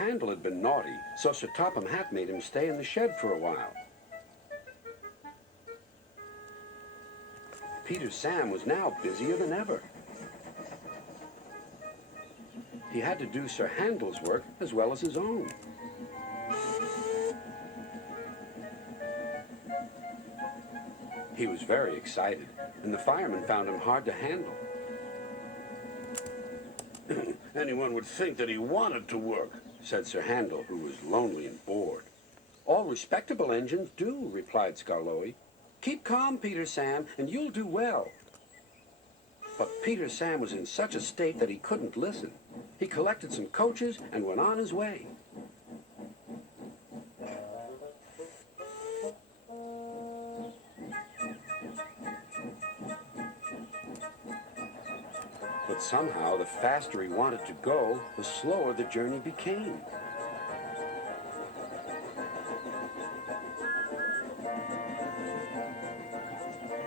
Handel had been naughty, so Sir Topham Hatt made him stay in the shed for a while. Peter Sam was now busier than ever. He had to do Sir Handel's work as well as his own. He was very excited, and the firemen found him hard to handle. Anyone would think that he wanted to work, said Sir Handel, who was lonely and bored. All respectable engines do, replied Skarloey. Keep calm, Peter Sam, and you'll do well. But Peter Sam was in such a state that he couldn't listen. He collected some coaches and went on his way. But somehow, the faster he wanted to go, the slower the journey became.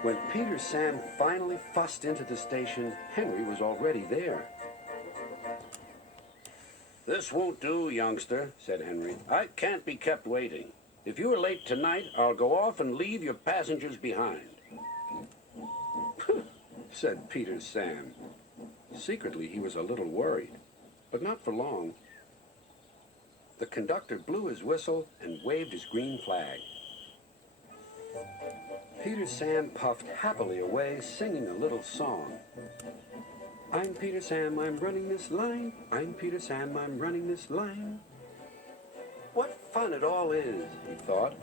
When Peter Sam finally fussed into the station, Henry was already there. "This won't do, youngster," said Henry. "I can't be kept waiting. If you are late tonight, I'll go off and leave your passengers behind." said Peter Sam. Secretly, he was a little worried, but not for long. The conductor blew his whistle and waved his green flag. Peter Sam puffed happily away, singing a little song. I'm Peter Sam, I'm running this line. I'm Peter Sam, I'm running this line. What fun it all is, he thought,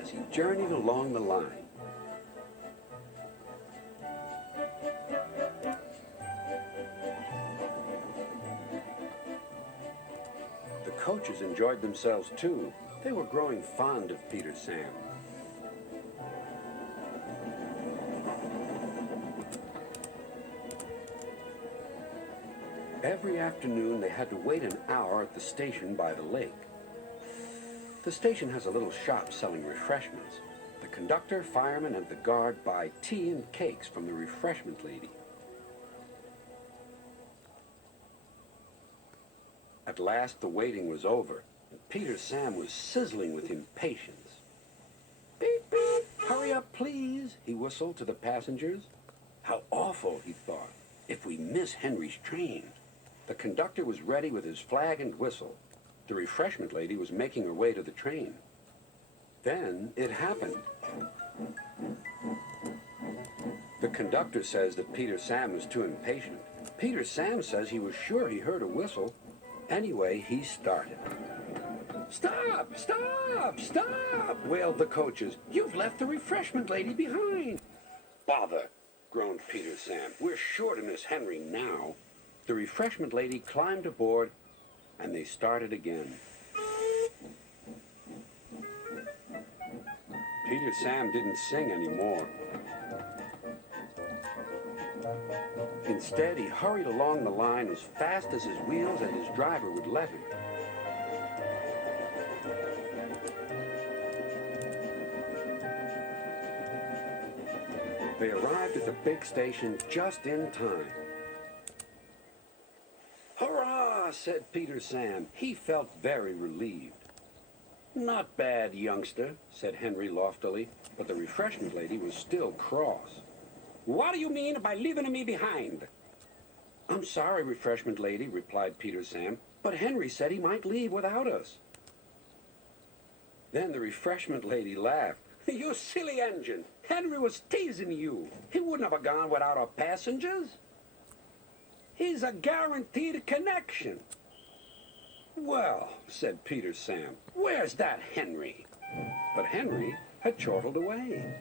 as he journeyed along the line. The coaches enjoyed themselves too. They were growing fond of Peter Sam. Every afternoon they had to wait an hour at the station by the lake. The station has a little shop selling refreshments. The conductor, fireman, and the guard buy tea and cakes from the refreshment lady. At last the waiting was over, and Peter Sam was sizzling with impatience. Beep, beep, hurry up, please, he whistled to the passengers. How awful, he thought, if we miss Henry's train. The conductor was ready with his flag and whistle. The refreshment lady was making her way to the train. Then it happened. The conductor says that Peter Sam was too impatient. Peter Sam says he was sure he heard a whistle. Anyway, he started. Stop! Stop! Stop! Wailed the coaches. You've left the refreshment lady behind. Bother! Groaned Peter Sam. We're sure to miss Henry now. The refreshment lady climbed aboard, and they started again. Peter Sam didn't sing anymore. Instead, he hurried along the line as fast as his wheels and his driver would let him. They arrived at the big station just in time. Hurrah, said Peter Sam. He felt very relieved. Not bad, youngster, said Henry loftily, but the refreshment lady was still cross. What do you mean by leaving me behind? I'm sorry, refreshment lady, replied Peter Sam, but Henry said he might leave without us. Then the refreshment lady laughed. You silly engine! Henry was teasing you. He wouldn't have gone without our passengers. He's a guaranteed connection. Well, said Peter Sam, where's that Henry? But Henry had chortled away.